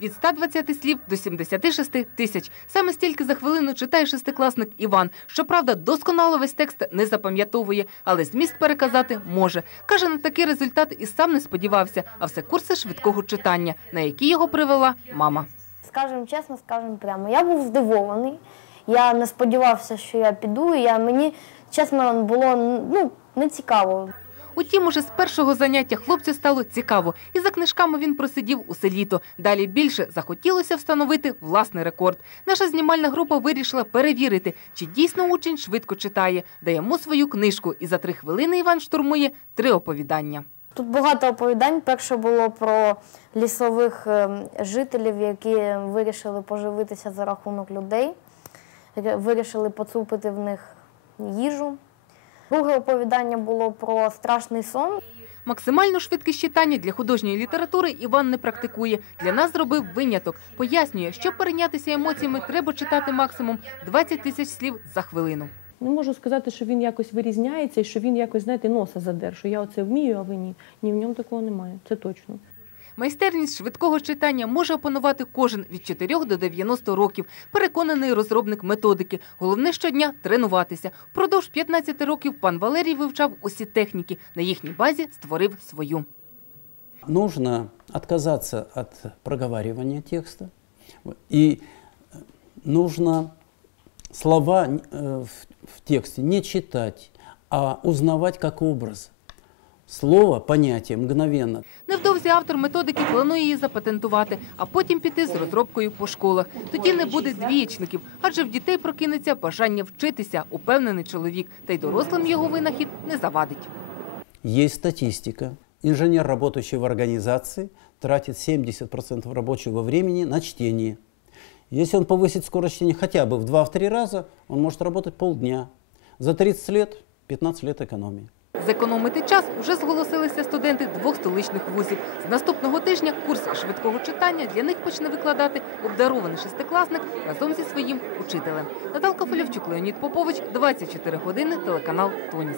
від 120 слів до 76 тисяч. Саме стільки за хвилину читає шестикласник Іван. Щоправда, досконало весь текст не запам'ятовує, але зміст переказати може. Каже, на такий результат і сам не сподівався, а все курси швидкого читання, на які його привела мама. Скажемо чесно, скажемо прямо. Я був здивований. Я не сподівався, що я піду. і Я мені чесно було ну не цікаво. Утім, уже з першого заняття хлопцю стало цікаво, і за книжками він просидів усе літо. Далі більше захотілося встановити власний рекорд. Наша знімальна група вирішила перевірити, чи дійсно учень швидко читає. Даємо свою книжку, і за три хвилини Іван штурмує три оповідання. Тут багато оповідань. Перше було про лісових ем, жителів, які вирішили поживитися за рахунок людей, вирішили поцупити в них їжу. Друге оповідання було про страшний сон. Максимальну швидкість читання для художньої літератури Іван не практикує. Для нас зробив виняток. Пояснює, щоб перейнятися емоціями, треба читати максимум 20 тисяч слів за хвилину. Не можу сказати, що він якось вирізняється і що він якось, знаєте, носа задер, що я оце вмію, а ви ні. Ні, в ньому такого немає. Це точно. Майстерність швидкого читання може опанувати кожен від 4 до 90 років. Переконаний розробник методики. Головне щодня тренуватися. Впродовж 15 років пан Валерій вивчав усі техніки. На їхній базі створив свою. Нужно отказаться от проговаривания текста и э, нужно слова э, в, в тексте не читать, а узнавать как образ Слово, понятие мгновенно. Невдовзі автор методики планує її запатентувати, а потім піти з розробкою по школах. Тоді не буде двієчників, адже в дітей прокинеться бажання вчитися, упевнений чоловік. Та й дорослим його винахід не завадить. Есть статистика. Инженер, работающий в организации, тратит 70% рабочего времени на чтение. Если он повысит скорость чтения хотя бы в 2-3 раза, он может работать полдня. За 30 лет 15 лет экономии. Зекономити час вже зголосилися студенти двох столичних вузів. З наступного тижня курс швидкого читання для них почне викладати обдарований шестикласник разом зі своїм учителем. Наталка Фолівчук, Леонід Попович, 24 години, телеканал Тоніс.